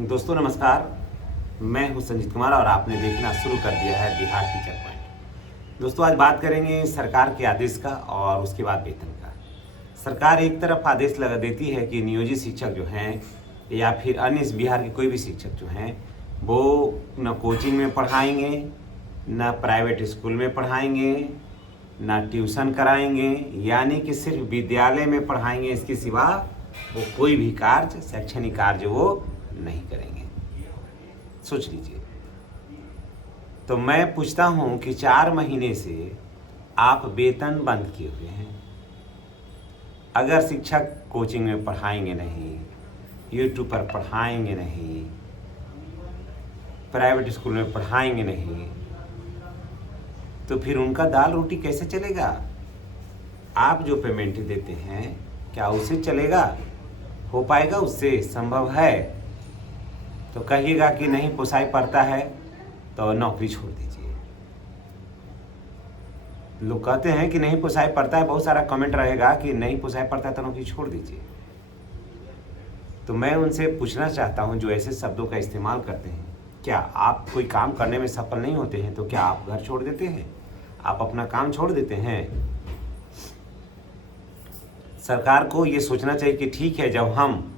दोस्तों नमस्कार, मैं हूं संजीत कुमार और आपने देखना शुरू कर दिया है बिहार टीचर पॉइंट। दोस्तों आज बात करेंगे सरकार के आदेश का और उसके बाद वेतन का। सरकार एक तरफ आदेश लगा देती है कि नियोजित शिक्षक जो हैं या फिर अन्य बिहार के कोई भी शिक्षक जो हैं वो न कोचिंग में पढ़ाएंगे, न प्राइवेट स्कूल में पढ़ाएंगे, न ट्यूशन कराएंगे, यानी कि सिर्फ विद्यालय में पढ़ाएंगे। इसके सिवा वो कोई भी कार्य, शैक्षणिक कार्य वो नहीं करेंगे। सोच लीजिए। तो मैं पूछता हूं कि 4 महीने से आप वेतन बंद किए हुए हैं। अगर शिक्षक कोचिंग में पढ़ाएंगे नहीं, यूट्यूब पर पढ़ाएंगे नहीं, प्राइवेट स्कूल में पढ़ाएंगे नहीं, तो फिर उनका दाल रोटी कैसे चलेगा? आप जो पेमेंट देते हैं क्या उससे चलेगा? हो पाएगा? उससे संभव है? तो कहिएगा कि नहीं पोसाई पड़ता है तो नौकरी छोड़ दीजिए। लोग कहते हैं कि नहीं पोसाई पड़ता है, बहुत सारा कमेंट रहेगा कि नहीं पोसाई पड़ता है तो नौकरी छोड़ दीजिए। तो मैं उनसे पूछना चाहता हूं जो ऐसे शब्दों का इस्तेमाल करते हैं, क्या आप कोई काम करने में सफल नहीं होते हैं तो क्या आप घर छोड़ देते हैं? आप अपना काम छोड़ देते हैं? सरकार को ये सोचना चाहिए कि ठीक है, जब हम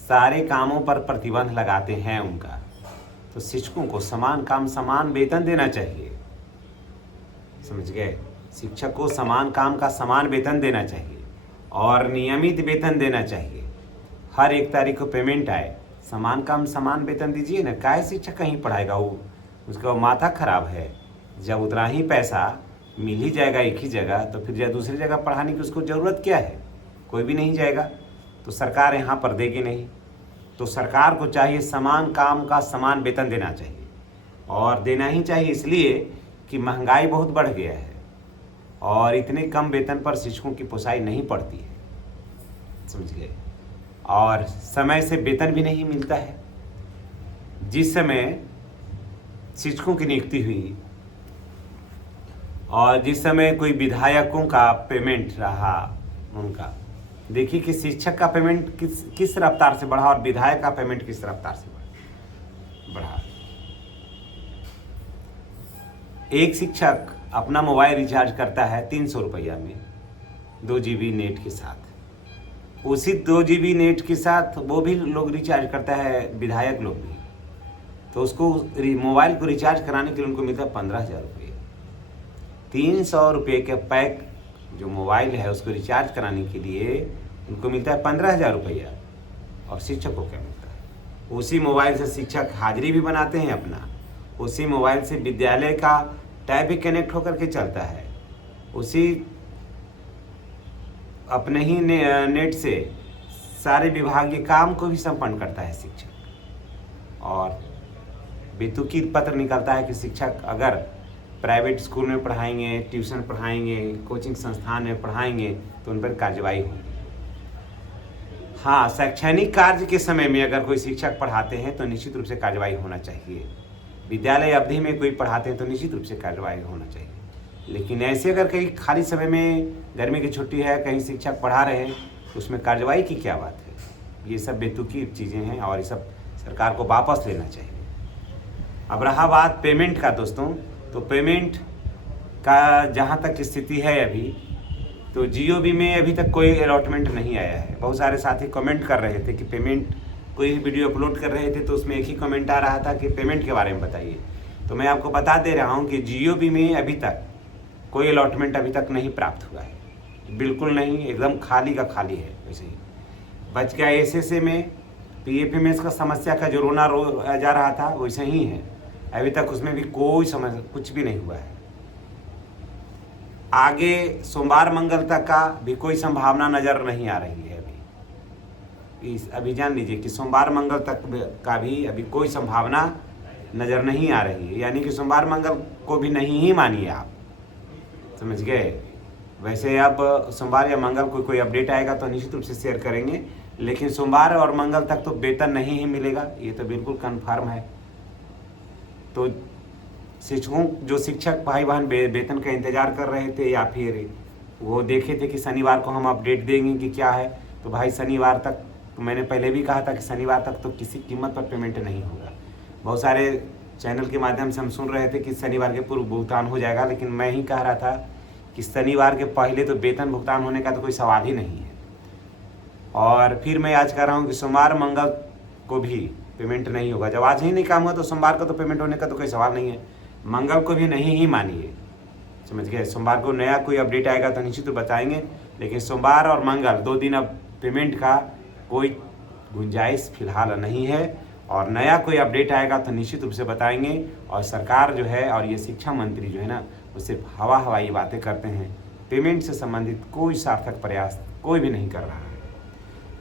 सारे कामों पर प्रतिबंध लगाते हैं उनका, तो शिक्षकों को समान काम समान वेतन देना चाहिए। समझ गए? शिक्षक को समान काम का समान वेतन देना चाहिए और नियमित वेतन देना चाहिए। हर 1 तारीख को पेमेंट आए, समान काम समान वेतन दीजिए ना। काहे शिक्षक कहीं पढ़ाएगा? वो उसका माथा खराब है। जब उतना ही पैसा मिल ही जाएगा एक ही जगह, तो फिर जब दूसरी जगह पढ़ाने की उसको ज़रूरत क्या है? कोई भी नहीं जाएगा। तो सरकार यहाँ पर देगी नहीं। तो सरकार को चाहिए समान काम का समान वेतन देना चाहिए, और देना ही चाहिए इसलिए कि महंगाई बहुत बढ़ गया है और इतने कम वेतन पर शिक्षकों की पोसाई नहीं पड़ती है। समझ गए? और समय से वेतन भी नहीं मिलता है। जिस समय शिक्षकों की नियुक्ति हुई और जिस समय कोई विधायकों का पेमेंट रहा उनका, देखिए कि शिक्षक का पेमेंट किस रफ्तार से बढ़ा और विधायक का पेमेंट किस रफ्तार से बढ़ा। एक शिक्षक अपना मोबाइल रिचार्ज करता है 300 रुपया में 2 GB नेट के साथ। उसी 2 GB नेट के साथ वो भी लोग रिचार्ज करता है, विधायक लोग भी। तो उसको मोबाइल को रिचार्ज कराने के लिए उनको मिलता है 15,000 रुपये। 300 रुपये के पैक जो मोबाइल है उसको रिचार्ज कराने के लिए उनको मिलता है 15,000 रुपया। और शिक्षक को क्या मिलता है? उसी मोबाइल से शिक्षक हाजिरी भी बनाते हैं अपना, उसी मोबाइल से विद्यालय का टैब भी कनेक्ट होकर के चलता है, उसी अपने ही नेट से सारे विभागीय काम को भी संपन्न करता है शिक्षक। और बेतुकी पत्र निकलता है कि शिक्षक अगर प्राइवेट स्कूल में पढ़ाएंगे, ट्यूशन पढ़ाएंगे, कोचिंग संस्थान में पढ़ाएंगे तो उन पर कार्रवाई होगी। हाँ, शैक्षणिक कार्य के समय में अगर कोई शिक्षक पढ़ाते हैं तो निश्चित रूप से कार्रवाई होना चाहिए। विद्यालय अवधि में कोई पढ़ाते हैं तो निश्चित रूप से कार्रवाई होना चाहिए। लेकिन ऐसे अगर कहीं खाली समय में गर्मी की छुट्टी है, कहीं शिक्षक पढ़ा रहे हैं, तो उसमें कार्रवाई की क्या बात है? ये सब बेतुकी चीज़ें हैं और ये सब सरकार को वापस लेना चाहिए। अब रहा बात पेमेंट का दोस्तों, तो पेमेंट का जहाँ तक स्थिति है अभी, तो GOB में अभी तक कोई अलॉटमेंट नहीं आया है। बहुत सारे साथी कमेंट कर रहे थे कि पेमेंट, कोई वीडियो अपलोड कर रहे थे तो उसमें एक ही कमेंट आ रहा था कि पेमेंट के बारे में बताइए। तो मैं आपको बता दे रहा हूँ कि GOB में अभी तक कोई अलॉटमेंट अभी तक नहीं प्राप्त हुआ है। बिल्कुल नहीं, एकदम खाली का खाली है। वैसे ही बच गया SSA में, PFMS का समस्या का जो रोना जा रहा था वैसे ही है। अभी तक उसमें भी कोई समस्या कुछ भी नहीं हुआ है। आगे सोमवार मंगल तक का भी कोई संभावना नज़र नहीं आ रही है। अभी जान लीजिए कि सोमवार मंगल तक का भी अभी कोई संभावना नज़र नहीं आ रही है। यानी कि सोमवार मंगल को भी नहीं ही मानिए आप। समझ गए? वैसे अब सोमवार या मंगल को कोई अपडेट आएगा तो निश्चित रूप से शेयर करेंगे, लेकिन सोमवार और मंगल तक तो वेतन नहीं ही मिलेगा, ये तो बिल्कुल कन्फर्म है। तो शिक्षकों, जो शिक्षक भाई बहन वेतन का इंतज़ार कर रहे थे या फिर वो देखे थे कि शनिवार को हम अपडेट देंगे कि क्या है, तो भाई शनिवार तक मैंने पहले भी कहा था कि शनिवार तक तो किसी कीमत पर पेमेंट नहीं होगा। बहुत सारे चैनल के माध्यम से हम सुन रहे थे कि शनिवार के पूर्व भुगतान हो जाएगा, लेकिन मैं ही कह रहा था कि शनिवार के पहले तो वेतन भुगतान होने का तो कोई सवाल ही नहीं है। और फिर मैं आज कह रहा हूँ कि सोमवार मंगल को भी पेमेंट नहीं होगा। जब आज ही नहीं काम हुआ तो सोमवार को तो पेमेंट होने का तो कोई सवाल नहीं है, मंगल को भी नहीं ही मानिए, समझ गए। सोमवार को नया कोई अपडेट आएगा तो निश्चित तो बताएंगे, लेकिन सोमवार और मंगल 2 दिन अब पेमेंट का कोई गुंजाइश फिलहाल नहीं है। और नया कोई अपडेट आएगा तो निश्चित रूप से बताएंगे। और सरकार जो है और ये शिक्षा मंत्री जो है ना, वो सिर्फ हवाई बातें करते हैं। पेमेंट से संबंधित कोई सार्थक प्रयास कोई भी नहीं कर रहा है।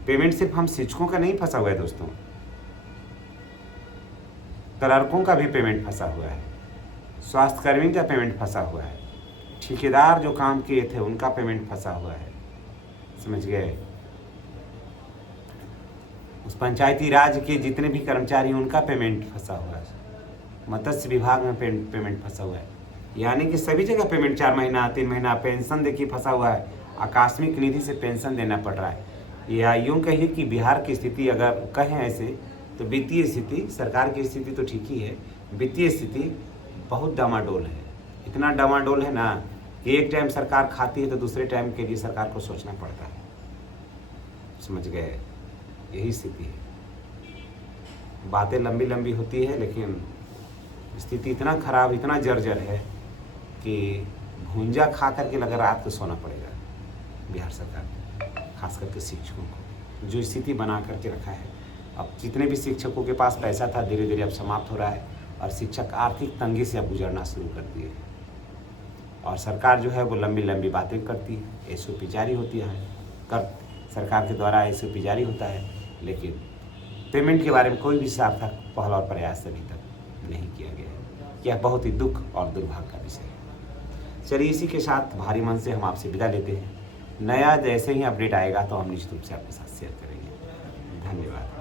पेमेंट सिर्फ हम शिक्षकों का नहीं फंसा हुआ है दोस्तों, क्लर्कों का भी पेमेंट फंसा हुआ है, स्वास्थ्यकर्मी का पेमेंट फंसा हुआ है, ठेकेदार जो काम किए थे उनका पेमेंट फंसा हुआ है, समझ गए। उस पंचायती राज के जितने भी कर्मचारी उनका पेमेंट फंसा हुआ है, मत्स्य विभाग में पेमेंट फंसा हुआ है, यानी कि सभी जगह पेमेंट 4 महीना 3 महीना। पेंशन देखिए फंसा हुआ है, आकस्मिक निधि से पेंशन देना पड़ रहा है। या यूँ कहिए कि बिहार की स्थिति अगर कहें ऐसे तो वित्तीय स्थिति, सरकार की स्थिति तो ठीक ही है, वित्तीय स्थिति बहुत डामाडोल है। इतना डामाडोल है ना कि एक टाइम सरकार खाती है तो दूसरे टाइम के लिए सरकार को सोचना पड़ता है, समझ गए। यही स्थिति है, बातें लंबी लंबी होती है लेकिन स्थिति इतना खराब, इतना जर्जर है कि भूंजा खा करके लगा रात को सोना पड़ेगा बिहार सरकार को, खास करके शिक्षकों को जो स्थिति बना करके रखा है। अब जितने भी शिक्षकों के पास पैसा था धीरे धीरे अब समाप्त हो रहा है और शिक्षक आर्थिक तंगी से अब गुजरना शुरू कर दिए। और सरकार जो है वो लंबी लंबी बातें करती है, एसओपी जारी होती है, सरकार के द्वारा एसओपी जारी होता है, लेकिन पेमेंट के बारे में कोई भी सार्थक पहल और प्रयास अभी तक नहीं किया गया है। यह बहुत ही दुख और दुर्भाग्य का विषय है। चलिए इसी के साथ भारी मन से हम आपसे विदा लेते हैं। नया जैसे ही अपडेट आएगा तो हम निश्चित रूप से आपके साथ शेयर करेंगे। धन्यवाद।